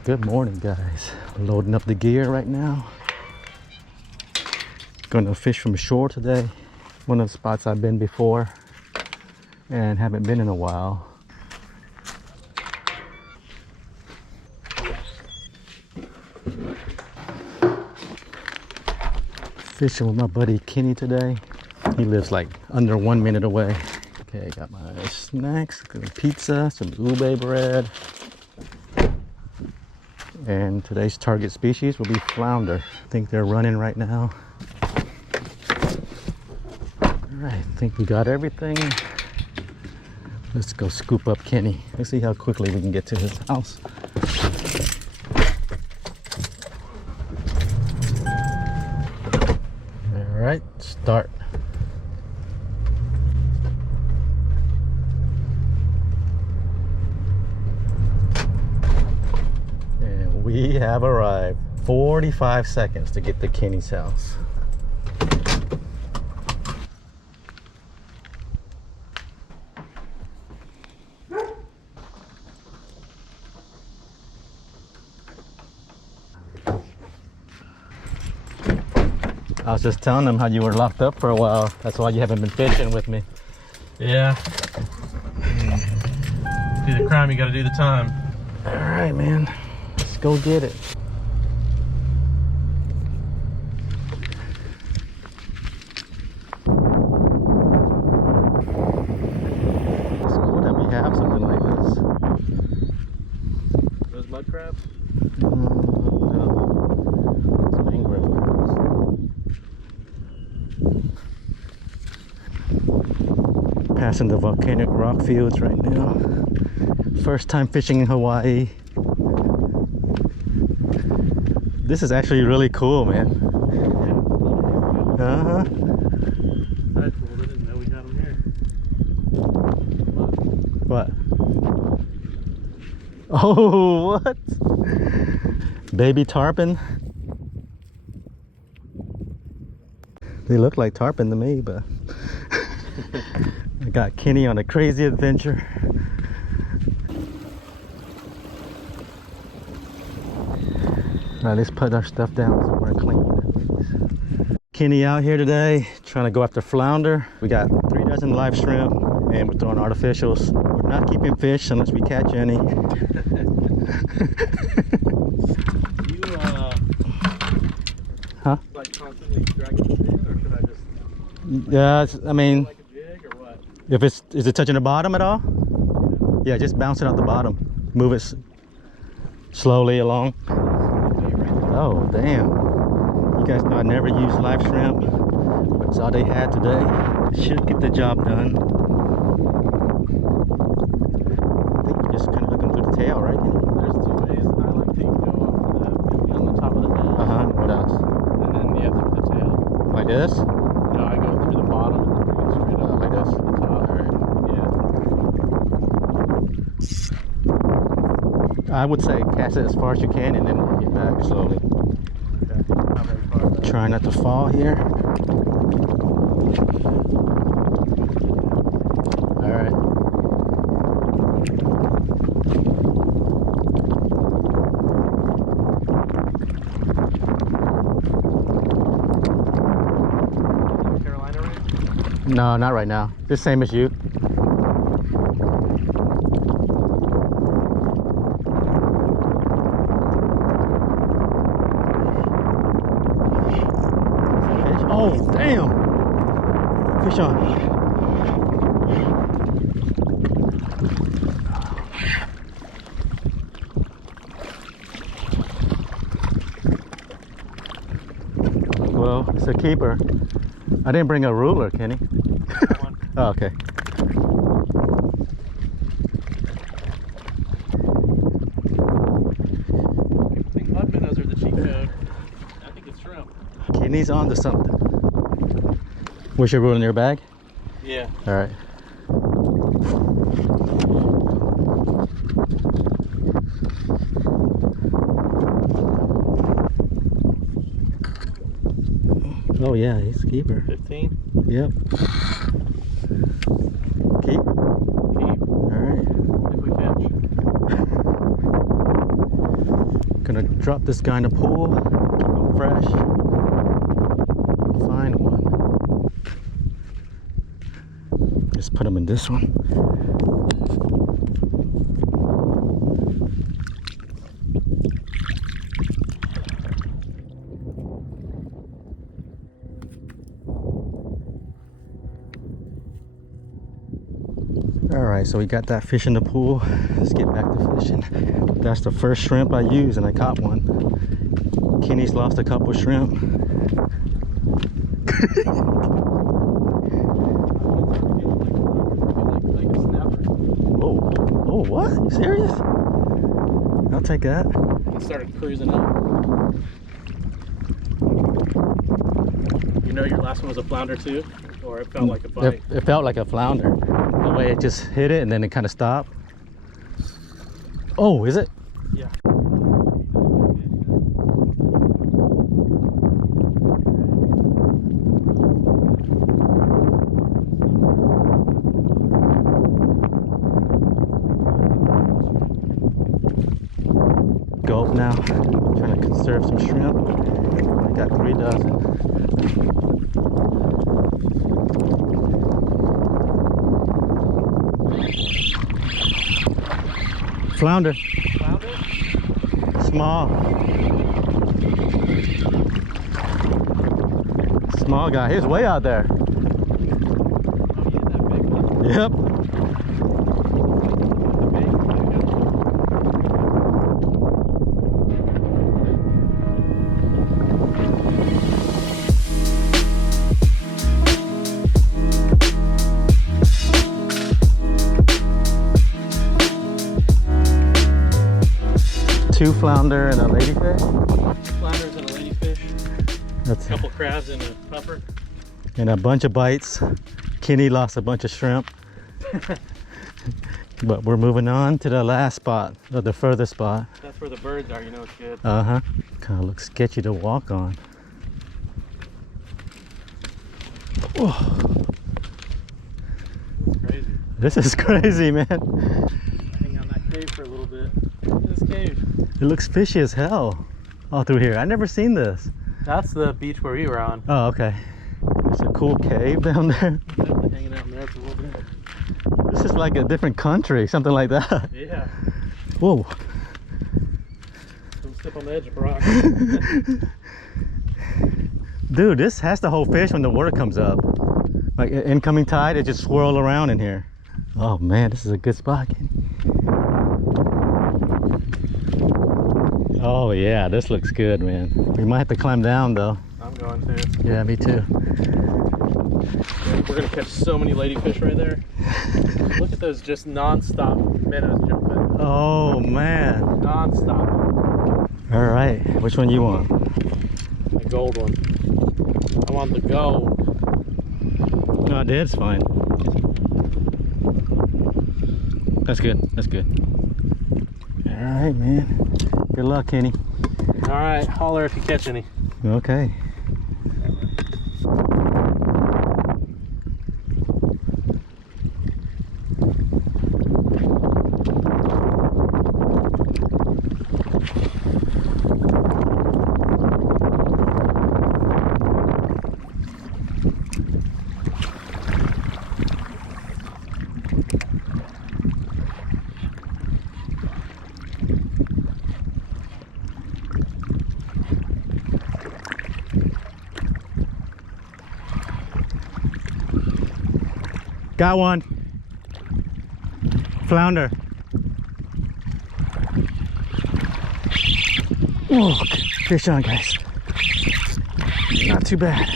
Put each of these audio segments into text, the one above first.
right, good morning, guys. Loading up the gear right now. Gonna fish from shore today. One of the spots I've been before and haven't been in a while. Fishing with my buddy Kenny today. He lives like under 1 minute away. Okay, got my snacks, pizza, some ube bread. And today's target species will be flounder. I think they're running right now. Alright, I think we got everything. Let's go scoop up Kenny. Let's see how quickly we can get to his house. Alright, start. And we have arrived. 45 seconds to get to Kenny's house. I was just telling them how you were locked up for a while. That's why you haven't been fishing with me. Yeah. Do the crime, you gotta do the time. All right, man. Let's go get it. It's cool that we have something like this. Those mud crabs? No. It's mangrove crabs. Passing the volcanic rock fields right now. First time fishing in Hawaii. This is actually really cool, man. Uh-huh. That's cool. I didn't know we got them here. What? Oh, what? Baby tarpon? They look like tarpon to me, but I got Kenny on a crazy adventure. Alright, let's put our stuff down somewhere clean at least. Kenny out here today trying to go after flounder. We got 3 dozen live shrimp and we're throwing artificials. We're not keeping fish unless we catch any. Huh? Like constantly dragging the jig, or should I just? Yeah, I mean, Like a jig or what? if is it touching the bottom at all? Yeah, just bounce it out the bottom. Move it slowly along. Oh, damn. You guys know I never use live shrimp. That's all they had today. Should get the job done. I think you just kind of hook them through the tail, right? There's 2 ways. I like to go off the beak on the top of the head. Uh-huh. What else? And then you have to the tail. Like this? No, I go through the bottom and then bring it straight up. Like this? To the top. I would say cast it as far as you can and then work it back slowly. Okay. Not very far. Try not to fall here. All right. Carolina range? No, not right now. The same as you. Oh, damn! Fish on. Well, it's a keeper. I didn't bring a ruler, Kenny. Oh, okay. People think mud minnows are the cheat code. I think it's shrimp. Kenny's on to something. Where's your ruler in your bag? Yeah. All right. Oh yeah, he's a keeper. 15? Yep. Keep? Keep. Alright. If we catch. drop this guy in the pool, keep him fresh, find one. Just put him in this one. Alright, so we got that fish in the pool. Let's get back to fishing. That's the first shrimp I used and I caught one. Kenny's lost a couple shrimp. Whoa. Oh, what? You serious? I'll take that. It started cruising up. You know your last one was a flounder too? Or it felt like a bite? It felt like a flounder. The way it just hit it and then it kind of stopped. Oh, is it? Yeah. Gulp now. Trying to conserve some shrimp. I got 3 dozen. Flounder. Flounder? Small. Small guy. He was way out there. Oh, he had that big one? Yep. Two flounder and a ladyfish. Flounders and a ladyfish. That's A couple crabs and a puffer. and a bunch of bites. Kenny lost a bunch of shrimp. But we're moving on to the last spot, or the furthest spot. That's where the birds are, you know it's good. Uh-huh. Kind of looks sketchy to walk on. Whoa. It's crazy. This is crazy, man. Hang on that cave for a little bit. Look at this cave. It looks fishy as hell all through here. I never seen this. That's the beach where we were on. Oh, okay. There's a cool cave down there. Definitely hanging out in there for a little bit. This is like a different country, something like that. Yeah. Whoa. Don't step on the edge of a rock. Dude, this has to hold fish when the water comes up. Like incoming tide, it just swirl around in here. Oh man, this is a good spot. Oh yeah, this looks good, man. We might have to climb down though. I'm going to. Yeah, me too. We're gonna catch so many ladyfish right there. Look at those just non-stop minnows jumping. Oh man. Non-stop. All right, which one you want? The gold one. I want the gold. No, it's fine. That's good. That's good. All right, man. Good luck, Kenny. All right, holler if you catch any. Okay. Got one. Flounder. Oh, fish on, guys. Not too bad.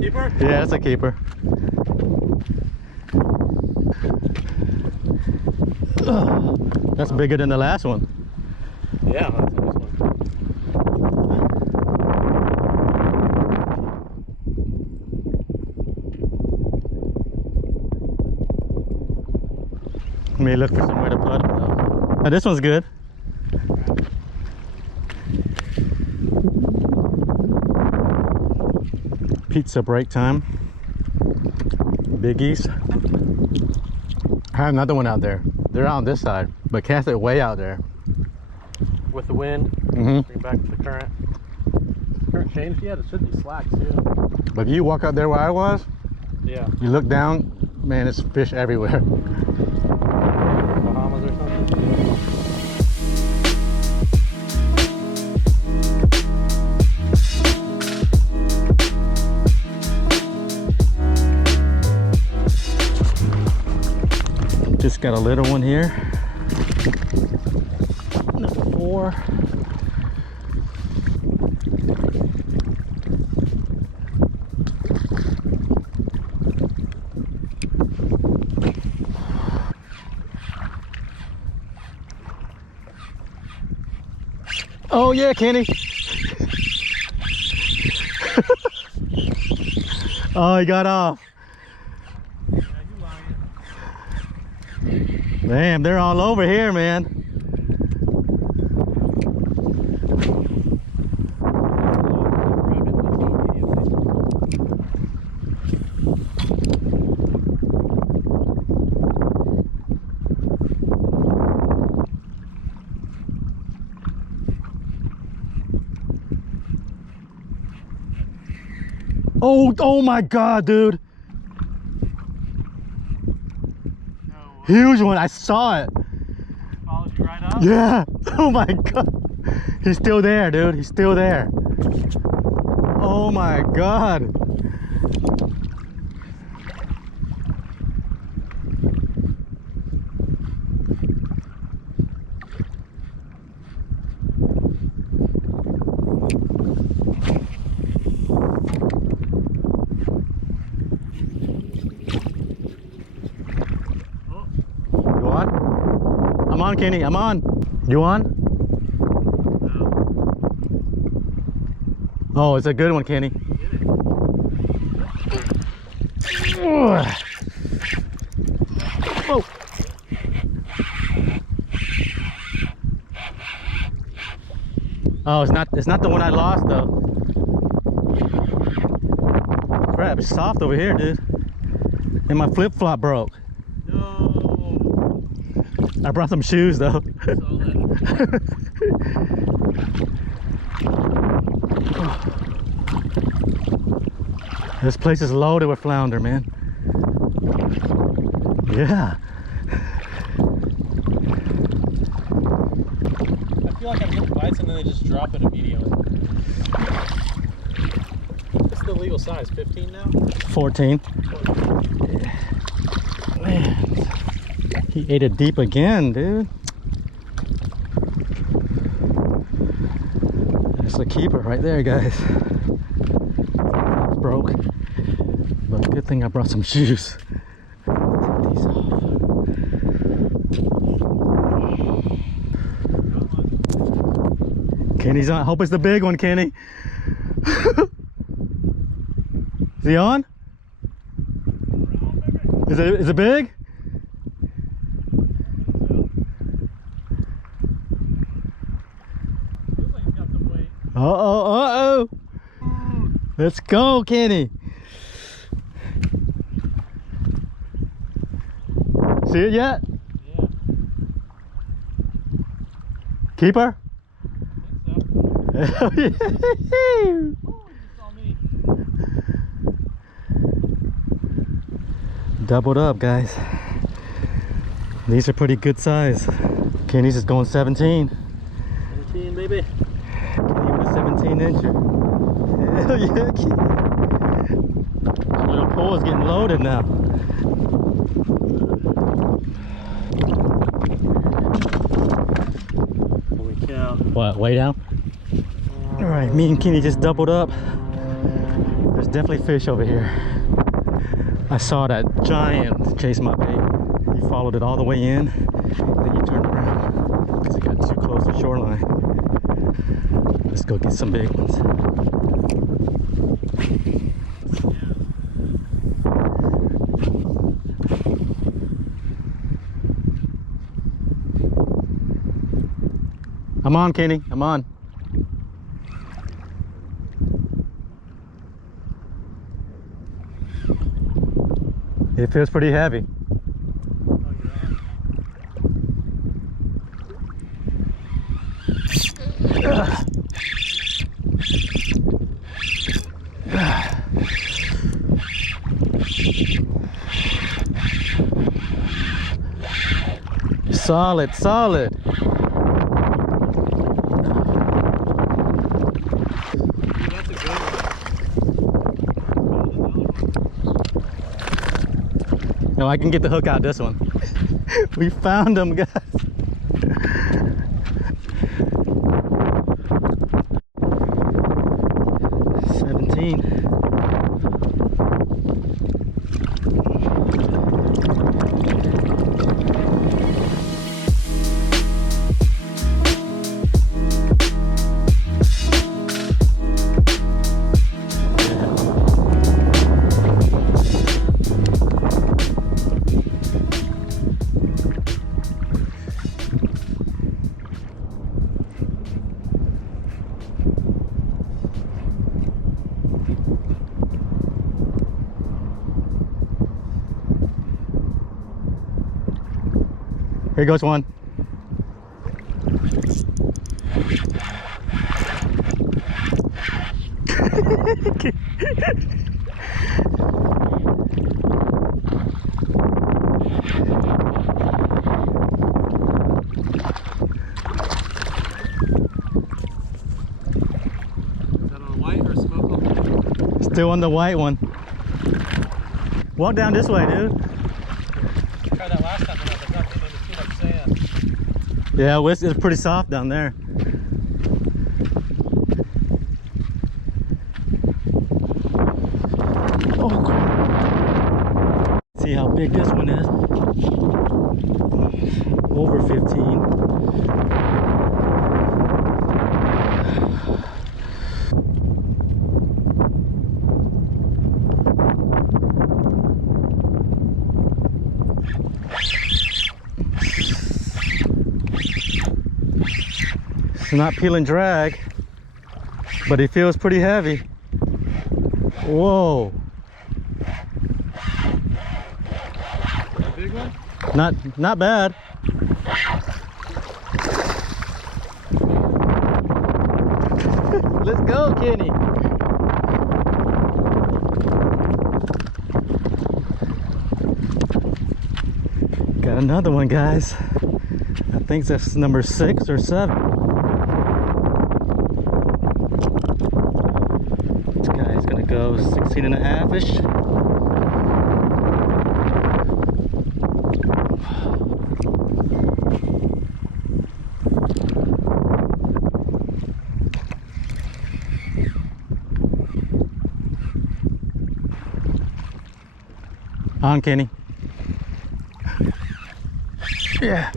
Keeper? Yeah, that's a keeper. Ugh. That's bigger than the last one. Yeah, that's a nice one. Let me look for somewhere to put them though. Oh, this one's good. Pizza break time. Biggies. I have another one out there. They're out on this side, but cast it way out there. With the wind, Mm-hmm. bring back to the current. Current changed yet? It should be slack too. But if you walk out there where I was, Yeah. you look down, man, there's fish everywhere. Bahamas or something. Just got a little one here. Number 4. Oh yeah, Kenny. Oh, he got off. Man, they're all over here, man. Oh my God, dude. Huge one, I saw it. Followed you right up? Yeah, oh my God. He's still there, dude, he's still there. Oh my God. You on? I'm on, Kenny, I'm on. You on? Oh, it's a good one, Kenny. Oh. Oh, it's not the one I lost though. Crap, it's soft over here, dude. And my flip-flop broke. No. I brought some shoes though. I saw that. This place is loaded with flounder, man. Yeah. I feel like I'm getting bites and then they just drop it immediately. What's the legal size? 15 now? 14. Man, he ate it deep again, dude. That's a keeper right there, guys. It's broke, but good thing I brought some shoes. Take these off. Kenny's on. I hope it's the big one, Kenny. Is he on? Is it big? Uh-oh. Let's go, Kenny. See it yet? Yeah. Keeper? I think so. Oh, yeah. Oh, you saw me. Doubled up, guys. These are pretty good size. Kenny's is going 17. 17, baby. Kenny with a 17 incher. Hell yeah, Kenny. Our little pool is getting loaded now. Holy cow. What, way down? All right, me and Kenny just doubled up. There's definitely fish over here. I saw that giant chase my bait. He followed it all the way in, then he turned around. shoreline. Let's go get some big ones. I'm on, Kenny. I'm on. It feels pretty heavy. Solid, solid. That's a good one. No, I can get the hook out this one. We found them, guys. Here goes one. Still on the white one. Walk down this way, dude. Tried that last time, but there's not too much sand. Yeah, well, it's pretty soft down there. Oh, crap. See how big this one is. Over 15. Not peel and drag, but it feels pretty heavy. Whoa. A big one? Not bad. Let's go, Kenny. Got another one, guys. I think that's number 6 or 7. Go 16 and a half-ish. On, Kenny. Yeah.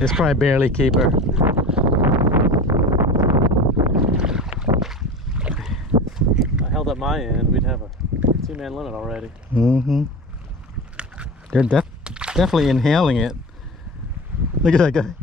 It's probably barely keeper. I held up my end, we'd have a 2-man limit already. Mm-hmm. They're definitely inhaling it. Look at that guy.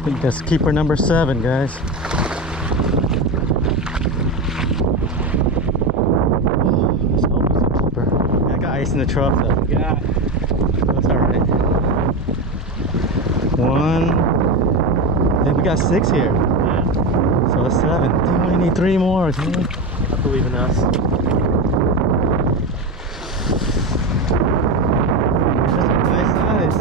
I think that's keeper number 7, guys. Let's hope it's a keeper. I got ice in the truck though. Yeah. That's alright. 1. I think we got 6 here. Yeah. So it's 7. Dude, we need 3 more, dude. I believe in us. That's a nice size.